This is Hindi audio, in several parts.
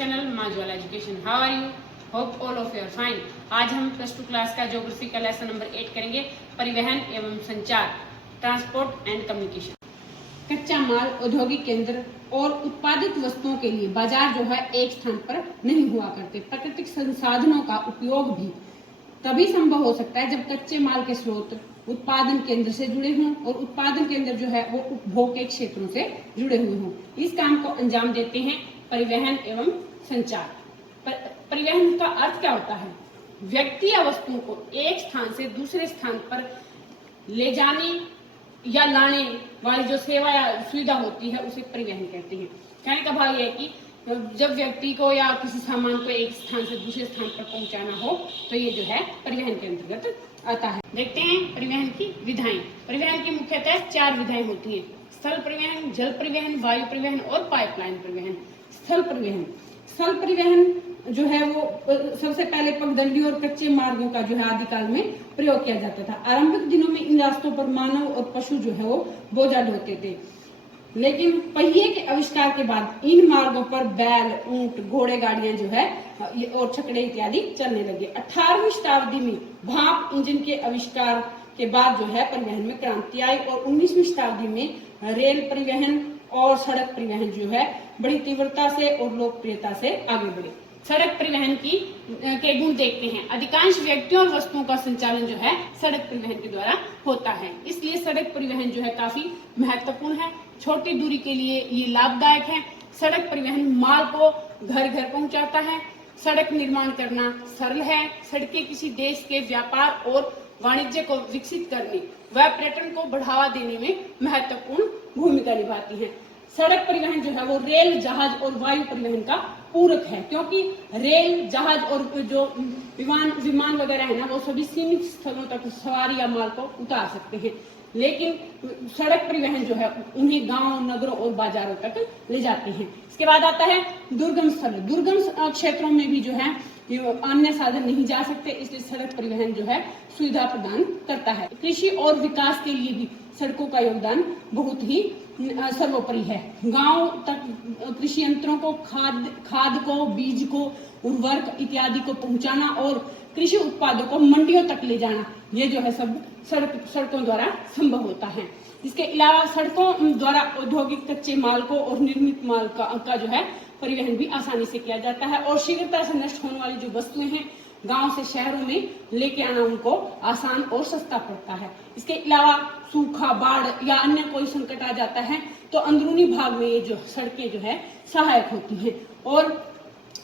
channel Majwala Education. How are you? Hope all of you are fine. आज हम प्लस 2 क्लास का ज्योग्राफी का लेसन नंबर 8 करेंगे, परिवहन एवं संचार, ट्रांसपोर्ट एंड कम्युनिकेशन। कच्चा माल, औद्योगिक केंद्र और उत्पादित वस्तुओं के लिए बाजार जो है एक स्थान पर नहीं हुआ करते। प्राकृतिक संसाधनों का उपयोग भी तभी संभव हो सकता है जब कच्चे माल के स्रोत उत्पादन केंद्र से जुड़े हों और उत्पादन केंद्र जो है वो उपभोग के क्षेत्रों से जुड़े हुए हों। इस काम को अंजाम देते हैं परिवहन एवं संचार। परिवहन का अर्थ क्या होता है? व्यक्ति या वस्तुओं को एक स्थान से दूसरे स्थान पर ले जाने या लाने वाली जो सेवा या सुविधा होती है उसे परिवहन कहते हैं। कहने का भाव यह है कि जब व्यक्ति को या किसी सामान को एक स्थान से दूसरे स्थान पर पहुंचाना हो तो ये जो है परिवहन के अंतर्गत आता है। देखते हैं परिवहन की विधाएं। परिवहन की मुख्यतः 4 विधाएं होती हैं: स्थल परिवहन, जल परिवहन, वायु परिवहन और पाइपलाइन परिवहन। स्थल परिवहन जो है वो सबसे पहले पगडंडी और कच्चे मार्गों का जो है आदिकाल में प्रयोग किया जाता था। आरंभिक दिनों में इन रास्तों पर मानव और पशु जो है वो बोझा ढोते थे, लेकिन पहिए के आविष्कार के बाद इन मार्गों पर बैल, ऊंट, घोड़े गाड़ियां जो है और छकड़े इत्यादि चलने लगे। 18वीं शताब्दी में भाप इंजन के आविष्कार के बाद जो है परिवहन में क्रांति आई और 19वीं शताब्दी में रेल परिवहन और सड़क परिवहन जो है बड़ी तीव्रता से और लोकप्रियता से आगे बढ़े। सड़क परिवहन के गुण देखते हैं। अधिकांश व्यक्तियों और वस्तुओं का संचालन जो है सड़क परिवहन के द्वारा होता है, इसलिए सड़क परिवहन जो है काफी महत्वपूर्ण है। छोटी दूरी के लिए ये लाभदायक है। सड़क परिवहन माल को घर घर पहुंचाता है। सड़क निर्माण करना सरल है। सड़कें किसी देश के व्यापार और वाणिज्य को विकसित करने व पर्यटन को बढ़ावा देने में महत्वपूर्ण भूमिका निभाती है। सड़क परिवहन जो है वो रेल, जहाज और वायु परिवहन का पूरक है, क्योंकि रेल, जहाज और जो विमान वगैरह है ना वो सभी सीमित स्थलों तक सवारी या माल को उतार सकते हैं, लेकिन सड़क परिवहन जो है उन्हें गांव, नगरों और बाजारों तक ले जाते हैं। इसके बाद आता है दुर्गम स्थल। दुर्गम क्षेत्रों में भी जो है अन्य साधन नहीं जा सकते, इसलिए सड़क परिवहन जो है सुविधा प्रदान करता है। कृषि और विकास के लिए भी सड़कों का योगदान बहुत ही सर्वोपरि है। गांव तक कृषि यंत्रों को, खाद को, बीज को, उर्वरक इत्यादि को पहुंचाना और कृषि उत्पादों को मंडियों तक ले जाना, ये जो है सब सड़कों द्वारा संभव होता है। इसके अलावा सड़कों द्वारा औद्योगिक कच्चे माल को और निर्मित माल का जो है परिवहन भी आसानी से किया जाता है और शीघ्रता से नष्ट होने वाली जो वस्तुएं हैं गांव से शहरों में लेके आना उनको आसान और सस्ता पड़ता है। इसके अलावा सूखा, बाढ़ या अन्य कोई संकट आ जाता है तो अंदरूनी भाग में ये जो सड़कें जो है सहायक होती हैं और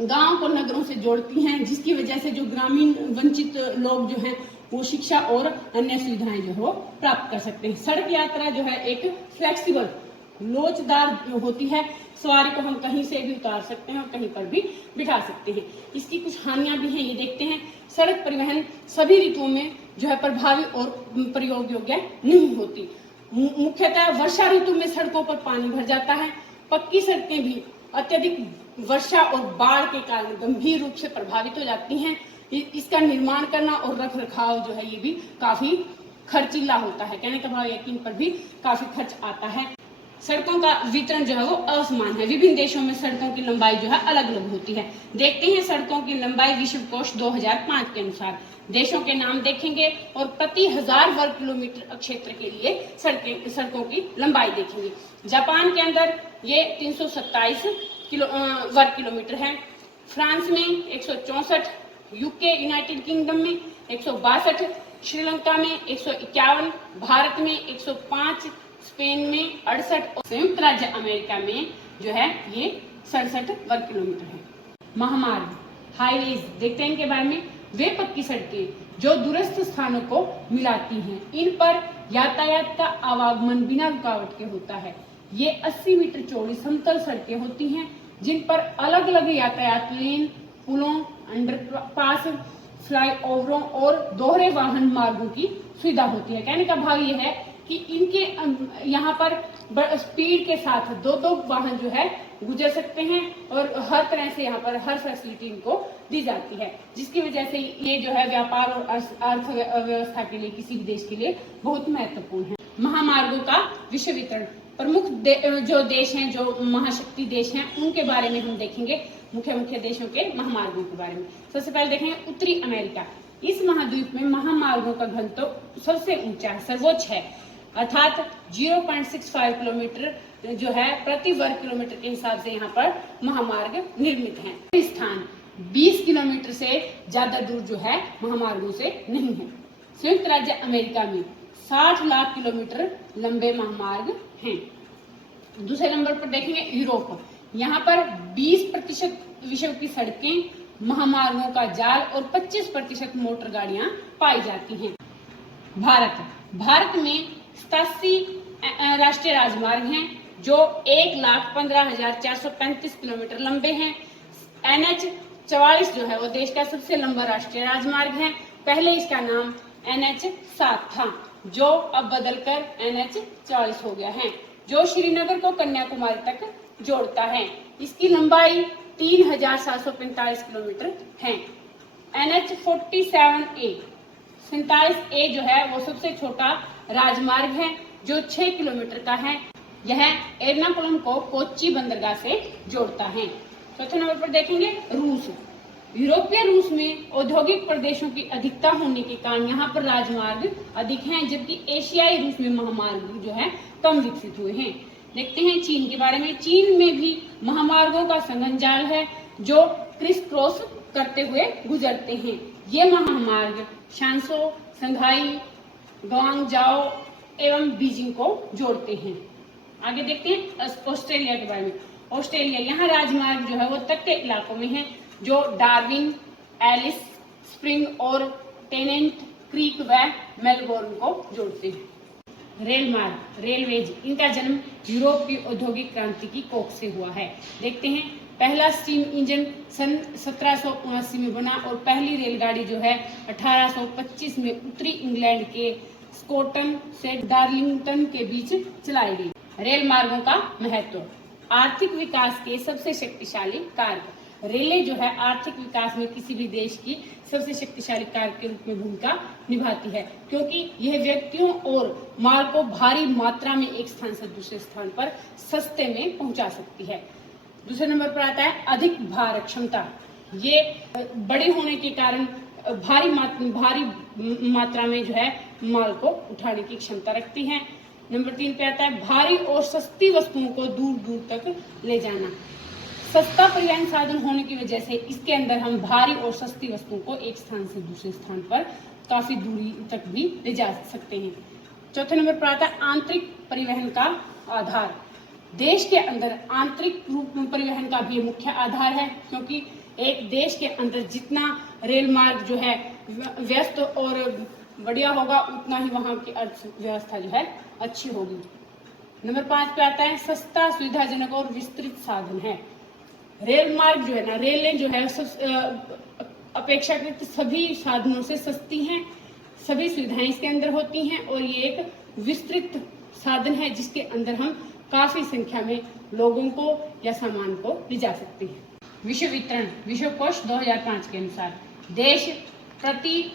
गांव को नगरों से जोड़ती हैं, जिसकी वजह से जो ग्रामीण वंचित लोग जो हैं वो शिक्षा और अन्य सुविधाएं जो है वो प्राप्त कर सकते हैं। सड़क यात्रा जो है एक फ्लेक्सिबल, लोचदार होती है। सवारी को हम कहीं से भी उतार सकते हैं और कहीं पर भी बिठा सकते हैं। इसकी कुछ हानियां भी हैं, ये देखते हैं। सड़क परिवहन सभी ऋतुओं में जो है प्रभावी और प्रयोग योग्य नहीं होती। मुख्यतः वर्षा ऋतु में सड़कों पर पानी भर जाता है। पक्की सड़कें भी अत्यधिक वर्षा और बाढ़ के कारण गंभीर रूप से प्रभावित हो जाती हैं। इसका निर्माण करना और रख रखाव जो है ये भी काफी खर्चीला होता है। कहने का भाव यकीन पर भी काफी खर्च आता है। सड़कों का वितरण जो है वो असमान है। विभिन्न देशों में सड़कों की लंबाई जो है अलग अलग होती है। देखते हैं सड़कों की लंबाई विश्व कोश 2005 के अनुसार। देशों के नाम देखेंगे और प्रति 1000 वर्ग किलोमीटर क्षेत्र के लिए सड़कों की लंबाई देखेंगे। जापान के अंदर ये 327 वर्ग किलोमीटर है। फ्रांस में 164, यूके यूनाइटेड किंगडम में 162, श्रीलंका में 151, भारत में 105, स्पेन में 68 और संयुक्त राज्य अमेरिका में जो है ये 67 वर्ग किलोमीटर है। महामार्ग, हाईवेज देखते हैं इनके बारे में। वे पक्की सड़कें जो दूरस्थ स्थानों को मिलाती हैं। इन पर यातायात का आवागमन बिना रुकावट के होता है। ये 80 मीटर चौड़ी समतल सड़कें होती हैं जिन पर अलग अलग यातायात लेन, पुलों, अंडरपास, फ्लाईओवरों और दोहरे वाहन मार्गों की सुविधा होती है। कहने का भाव ये है कि इनके यहाँ पर स्पीड के साथ दो वाहन जो है गुजर सकते हैं और हर तरह से यहाँ पर हर फैसिलिटी इनको दी जाती है, जिसकी वजह से ये जो है व्यापार और अर्थव्यवस्था के लिए किसी भी देश के लिए बहुत महत्वपूर्ण है। महामार्गों का विश्व वितरण। प्रमुख जो देश हैं, जो महाशक्ति देश हैं, उनके बारे में हम देखेंगे, मुख्य देशों के महामार्गों के बारे में। सबसे पहले देखेंगे उत्तरी अमेरिका। इस महाद्वीप में महामार्गों का घनत्व सबसे ऊंचा है, सर्वोच्च है, अर्थात 0.65 किलोमीटर जो है प्रति वर्ग किलोमीटर के हिसाब से यहाँ पर महामार्ग निर्मित हैं। स्थान 20 किलोमीटर से ज्यादा दूर जो है महामार्गों से नहीं है। संयुक्त राज्य अमेरिका में 60 लाख किलोमीटर लंबे महामार्ग हैं। दूसरे नंबर पर देखेंगे यूरोप। यहाँ पर 20% विश्व की सड़कें, महामार्गों का जाल और 25% मोटर गाड़ियां पाई जाती हैं। भारत में 87 राष्ट्रीय राजमार्ग हैं जो 1,15,435 किलोमीटर लंबे हैं। NH 44 जो है वो देश का सबसे लंबा राष्ट्रीय राजमार्ग है। पहले इसका नाम NH 7 था, जो अब बदलकर NH 44 हो गया है, जो श्रीनगर को कन्याकुमारी तक जोड़ता है। इसकी लंबाई 3,745 किलोमीटर है। NH 47A जो है वो सबसे छोटा राजमार्ग है, जो 6 किलोमीटर का है। यह एर्नाकुलम को कोच्चि बंदरगाह से जोड़ता है। चौथे नंबर पर देखेंगे रूस। यूरोपीय रूस में औद्योगिक प्रदेशों की अधिकता होने के कारण यहाँ पर राजमार्ग अधिक हैं, जबकि एशियाई रूस में महामार्ग जो है कम विकसित हुए हैं। देखते हैं चीन के बारे में। चीन में भी महामार्गों का संघन जाल है जो क्रिस क्रॉस करते हुए गुजरते हैं। ये महामार्ग शांसो, संघाई, ग्वांगजाओ एवं बीजिंग को जोड़ते हैं। आगे देखते हैं ऑस्ट्रेलिया के बारे में। ऑस्ट्रेलिया, यहाँ राजमार्ग जो है वो तट के इलाकों में है, जो डार्विन, एलिस स्प्रिंग और टेनेंट क्रीक व मेलबोर्न को जोड़ते हैं। रेल मार्ग, रेलवेज, इनका जन्म यूरोप की औद्योगिक क्रांति की कोख से हुआ है। देखते हैं, पहला स्टीम इंजन सन 1779 में बना और पहली रेलगाड़ी जो है 1825 में उत्तरी इंग्लैंड के स्कोटन से डार्लिंगटन के बीच चलाई गई। रेल मार्गों का महत्व। आर्थिक विकास के सबसे शक्तिशाली कारक। रेलें जो है आर्थिक विकास में किसी भी देश की सबसे शक्तिशाली कारक के रूप में भूमिका निभाती है, क्योंकि यह व्यक्तियों और माल को भारी मात्रा में एक स्थान से दूसरे स्थान पर सस्ते में पहुंचा सकती है। दूसरे नंबर पर आता है अधिक भार क्षमता। ये बड़ी होने के कारण भारी मात्रा में जो है माल को उठाने की क्षमता रखती है। नंबर 3 पे आता है भारी और सस्ती वस्तुओं को दूर दूर तक ले जाना। सस्ता परिवहन साधन होने की वजह से इसके अंदर हम भारी और सस्ती वस्तुओं को एक स्थान से दूसरे स्थान पर काफी दूरी तक भी ले जा सकते हैं। चौथे नंबर पर आता है आंतरिक परिवहन का आधार। देश के अंदर आंतरिक रूप में परिवहन का भी मुख्य आधार है, क्योंकि एक देश के अंदर जितना रेल मार्ग जो है व्यस्त और बढ़िया होगा, उतना ही वहाँ की अर्थव्यवस्था जो है अच्छी होगी। नंबर 5 पे आता है सस्ता, सुविधाजनक और विस्तृत साधन है। रेल मार्ग जो है ना, रेलें जो है अपेक्षाकृत सभी साधनों से सस्ती हैं, सभी सुविधाएं इसके अंदर होती हैं और ये एक विस्तृत साधन है जिसके अंदर हम काफी संख्या में लोगों को या सामान को ले जा सकते हैं। विश्व वितरण, विश्व कोश 2005 के अनुसार देश प्रति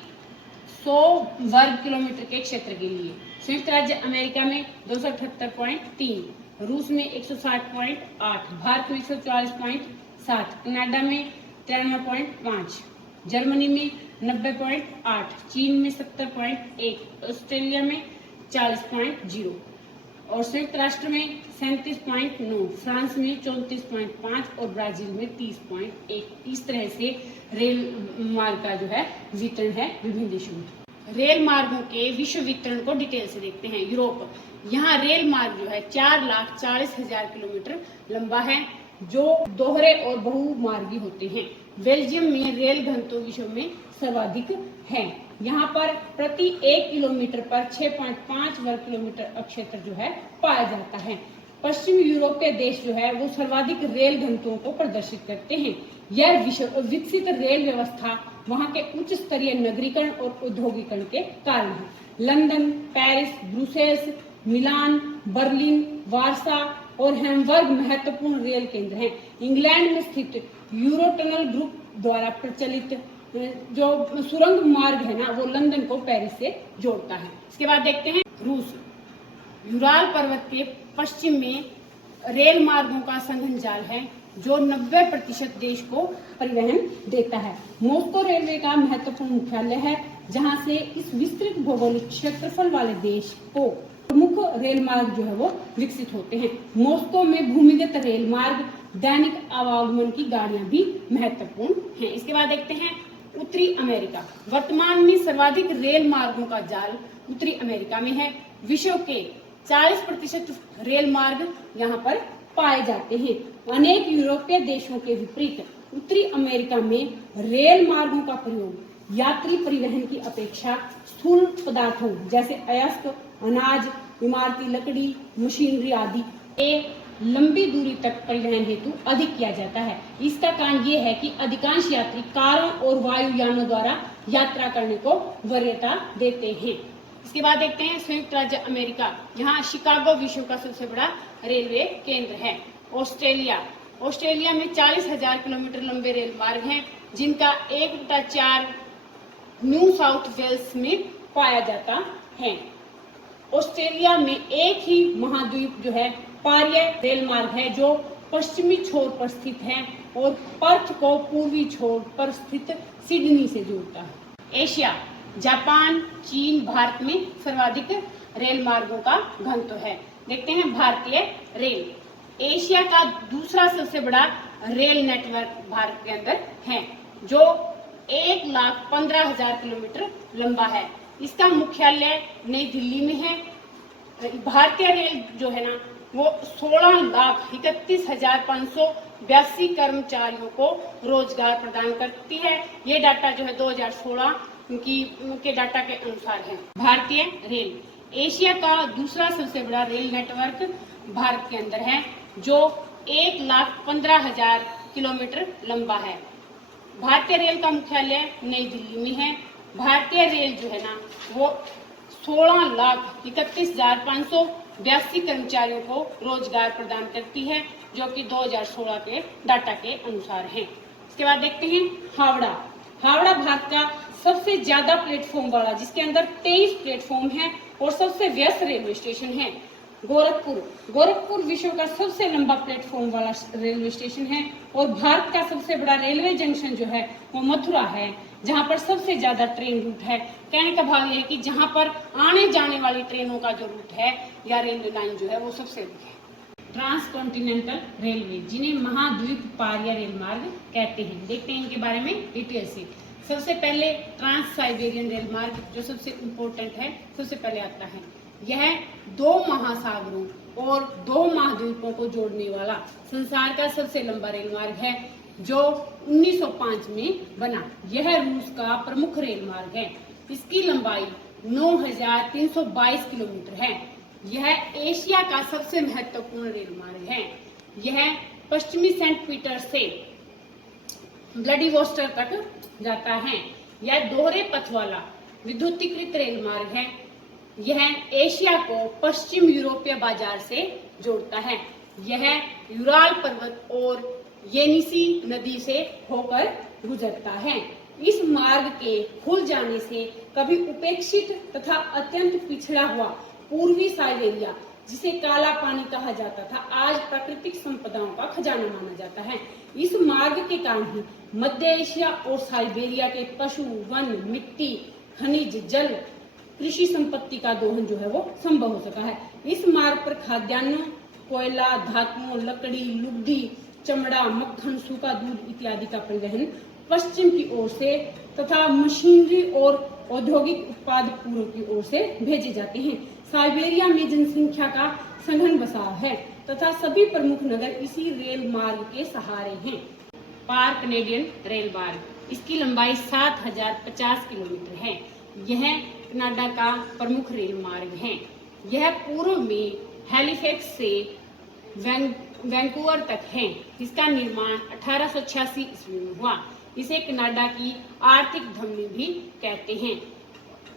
100 वर्ग किलोमीटर के क्षेत्र के लिए संयुक्त राज्य अमेरिका में 278.3, रूस में 160.8, भारत में 144.7, कनाडा में 93.5, जर्मनी में 90.8, चीन में 70.1, ऑस्ट्रेलिया में 40.0 और संयुक्त राष्ट्र में 37.9, फ्रांस में 34.5 और ब्राजील में 30.1। इस तरह से रेल मार्ग का जो है वितरण है विभिन्न देशों में। रेल मार्गों के विश्व वितरण को डिटेल से देखते हैं। यूरोप, यहाँ रेल मार्ग जो है 4,40,000 किलोमीटर लंबा है, जो दोहरे और बहुमार्गी होते हैं। बेल्जियम में रेल घनत्व विश्व में सर्वाधिक है। यहाँ पर प्रति 1 किलोमीटर पर 6.5 वर्ग किलोमीटर क्षेत्र जो है पाया जाता है। पश्चिम यूरोपीय देश जो है वो सर्वाधिक रेल घनत्वों को प्रदर्शित करते हैं। यह विकसित रेल व्यवस्था वहाँ के उच्च स्तरीय नगरीकरण और औद्योगिकरण के कारण है। लंदन, पेरिस, ब्रुसेल्स, मिलान, बर्लिन, वार्सा और हैम्बर्ग महत्वपूर्ण रेल केंद्र हैं। इंग्लैंड में स्थित यूरोटनल ग्रुप द्वारा प्रचलित जो सुरंग मार्ग है ना, वो लंदन को पेरिस से जोड़ता है। इसके बाद देखते हैं रूस। यूराल पर्वत के पश्चिम में रेल मार्गों का संघन जाल है जो 90% देश को परिवहन देता है। मॉस्को रेलवे का महत्वपूर्ण मुख्यालय है जहां से इस विस्तृत भौगोलिक क्षेत्रफल वाले देश को प्रमुख रेल मार्ग जो है वो विकसित होते हैं। मॉस्को में भूमिगत रेल मार्ग, दैनिक आवागमन की गाड़ियां भी महत्वपूर्ण हैं। इसके बाद देखते हैं उत्तरी अमेरिका। वर्तमान में सर्वाधिक रेल मार्गों का जाल उत्तरी अमेरिका में है। विश्व के 40% रेल मार्ग यहाँ पर पाए जाते हैं। अनेक यूरोपीय देशों के विपरीत उत्तरी अमेरिका में रेल मार्गों का प्रयोग यात्री परिवहन की अपेक्षा स्थूल पदार्थों जैसे अयस्क, अनाज, इमारती लकड़ी, मशीनरी आदि लंबी दूरी तक परिवहन हेतु अधिक किया जाता है। इसका कारण ये है कि अधिकांश यात्री कारों और वायुयानों द्वारा यात्रा करने को वरीयता देते हैं। इसके बाद देखते हैं संयुक्त राज्य अमेरिका। यहाँ शिकागो विश्व का सबसे बड़ा रेलवे केंद्र है। ऑस्ट्रेलिया में 40,000 किलोमीटर लंबे रेल मार्ग हैं जिनका 1/4 न्यू साउथ वेल्स में पाया जाता है। ऑस्ट्रेलिया में एक ही महाद्वीप जो है पार्य रेल मार्ग है जो पश्चिमी छोर पर स्थित है और पर्थ को पूर्वी छोर पर स्थित सिडनी से जोड़ता है। एशिया, जापान, चीन, भारत में सर्वाधिक रेल मार्गों का घनत्व है। देखते हैं भारतीय रेल। एशिया का दूसरा सबसे बड़ा रेल नेटवर्क भारत के अंदर है जो 1,15,000 किलोमीटर लंबा है। इसका मुख्यालय नई दिल्ली में है। भारतीय रेल जो है ना वो 16,31,582 कर्मचारियों को रोजगार प्रदान करती है। ये डाटा जो है 2016 के डाटा के अनुसार है। भारतीय रेल एशिया का दूसरा सबसे बड़ा रेल नेटवर्क भारत के अंदर है जो 1,15,000 किलोमीटर लंबा है। भारतीय रेल का मुख्यालय नई दिल्ली में है। भारतीय रेल जो है ना वो 16,31,582 कर्मचारियों को रोजगार प्रदान करती है जो कि 2016 के डाटा के अनुसार है। इसके बाद देखते हैं हावड़ा भारत का सबसे ज्यादा प्लेटफॉर्म वाला, जिसके अंदर 23 प्लेटफॉर्म हैं और सबसे व्यस्त रेलवे स्टेशन है। गोरखपुर विश्व का सबसे लंबा प्लेटफॉर्म वाला रेलवे स्टेशन है और भारत का सबसे बड़ा रेलवे जंक्शन जो है वो मथुरा है जहां पर सबसे ज्यादा ट्रेन रूट है। कहने का भाव यह है कि जहां पर आने जाने वाली ट्रेनों का जो रूट है या रेलवे लाइन जो है वो सबसे अधिक है। ट्रांसकॉन्टिनेंटल रेलवे, जिन्हें महाद्वीप पार्य रेल मार्ग कहते हैं। देखते हैं इनके बारे में डिटेल से। सबसे पहले ट्रांस साइबेरियन रेल मार्ग जो सबसे इम्पोर्टेंट है, सबसे पहले आता है। यह 2 महासागरों और 2 महाद्वीपों को जोड़ने वाला संसार का सबसे लंबा रेल मार्ग है जो 1905 में बना। यह रूस का प्रमुख रेल मार्ग है। इसकी लंबाई 9,322 किलोमीटर है। यह एशिया का सबसे महत्वपूर्ण रेल मार्ग है। यह पश्चिमी सेंट पीटर से व्लादिवोस्टोक तक जाता है। यह दोहरे पथ वाला विद्युतीकृत रेल मार्ग है। यह एशिया को पश्चिम यूरोपीय बाजार से जोड़ता है। यह यूराल पर्वत और येनिसी नदी से होकर गुजरता है। इस मार्ग के खुल जाने से कभी उपेक्षित तथा अत्यंत पिछड़ा हुआ पूर्वी साइबेरिया, जिसे काला पानी कहा जाता था, आज प्राकृतिक संपदाओं का खजाना माना जाता है। इस मार्ग के कारण ही मध्य एशिया और साइबेरिया के पशु, वन, मिट्टी, खनिज, जल, कृषि संपत्ति का दोहन जो है वो संभव हो सका है। इस मार्ग पर खाद्यान्नों, कोयला, धातुओं, लकड़ी, लुगदी, चमड़ा, मक्खन, सूखा दूध इत्यादि का परिवहन पश्चिम की ओर से तथा मशीनरी और औद्योगिक उत्पाद पूर्व की ओर से भेजे जाते हैं। साइबेरिया में जनसंख्या का सघन बसाव है तथा सभी प्रमुख नगर इसी रेल मार्ग के सहारे हैं। पार कनेडियन रेल मार्ग, इसकी लंबाई 7,050 किलोमीटर है। यह कनाडा का प्रमुख रेल मार्ग है। यह पूर्व में हैलिफैक्स से वैंकूवर तक है। इसका निर्माण 1886 ईस्वी में हुआ। इसे कनाडा की आर्थिक धमनी भी कहते हैं।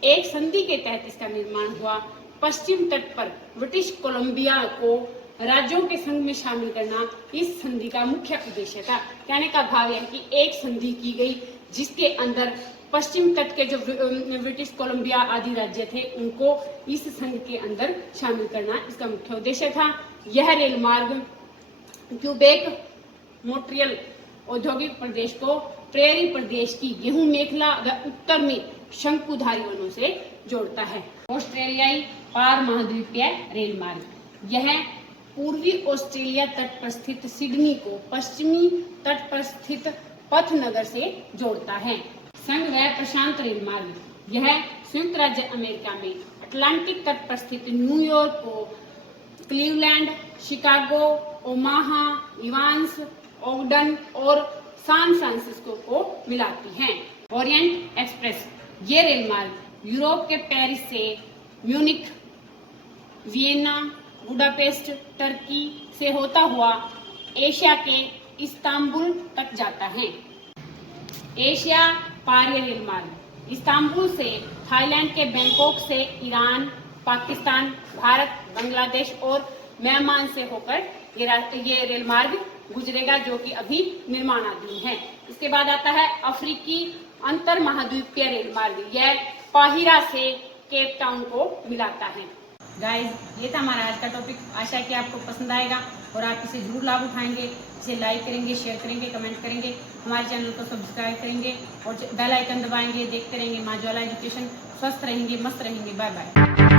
एक संधि के तहत इसका निर्माण हुआ। पश्चिम तट पर ब्रिटिश कोलंबिया को राज्यों के संघ में शामिल करना इस संधि का मुख्य उद्देश्य था। कहने का भाव यह है कि एक संधि की गई जिसके अंदर पश्चिम तट के जो ब्रिटिश कोलंबिया आदि राज्य थे उनको इस संघ के अंदर शामिल करना इसका मुख्य उद्देश्य था। यह रेल मार्ग क्यूबेक मोंट्रियल औद्योगिक प्रदेश को प्रेरी प्रदेश की गेहूं मेखला व उत्तर में शंकुधारी वनों से जोड़ता है। ऑस्ट्रेलियाई पार महाद्वीपीय रेल मार्ग, यह पूर्वी ऑस्ट्रेलिया तट पर स्थित सिडनी को पश्चिमी तट पर स्थित पथनगर से जोड़ता है। संघ व प्रशांत रेल मार्ग, यह संयुक्त राज्य अमेरिका में अटलांटिक तट पर स्थित न्यूयॉर्क को क्लीवलैंड, शिकागो, ओमाहा, इवांस, ओगडन और सैन फ्रांसिस्को को मिलाती हैं। ओरिएंट एक्सप्रेस, ये रेल मार्ग यूरोप के पेरिस से म्यूनिख, वियना, बुडापेस्ट, टर्की से होता हुआ एशिया के इस्तांबुल तक जाता है। एशिया पार्य रेल मार्ग इस्तांबुल से थाईलैंड के बैंकॉक से ईरान, पाकिस्तान, भारत, बांग्लादेश और म्यांमार से होकर ये रेल मार्ग गुजरेगा, जो कि अभी निर्माणाधीन है। इसके बाद आता है अफ्रीकी अंतर महाद्वीपीय रेल मार्ग, यह काहिरा से केप टाउन को मिलाता है। गाइस, ये था हमारा आज का टॉपिक। आशा है कि आपको पसंद आएगा और आप इसे जरूर लाभ उठाएंगे। इसे लाइक करेंगे, शेयर करेंगे, कमेंट करेंगे, हमारे चैनल को सब्सक्राइब करेंगे और बेल आइकन दबाएंगे। देखते रहेंगे माँ ज्वाला एजुकेशन। स्वस्थ रहेंगे, मस्त रहेंगे। Bye bye.